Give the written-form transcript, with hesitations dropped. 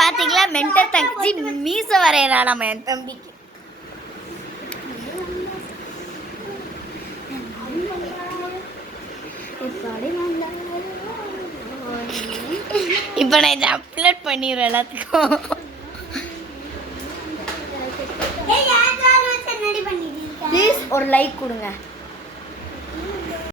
பாத்தீங்களா மென்டல் தங்கச்சி மீச வரையறா நம்ம என் தம்பிக்கு. இப்ப நான் இதை அப்லோட் பண்ணிடுறேன் எல்லாத்துக்கும். ப்ளீஸ் ஒரு லைக் கொடுங்க.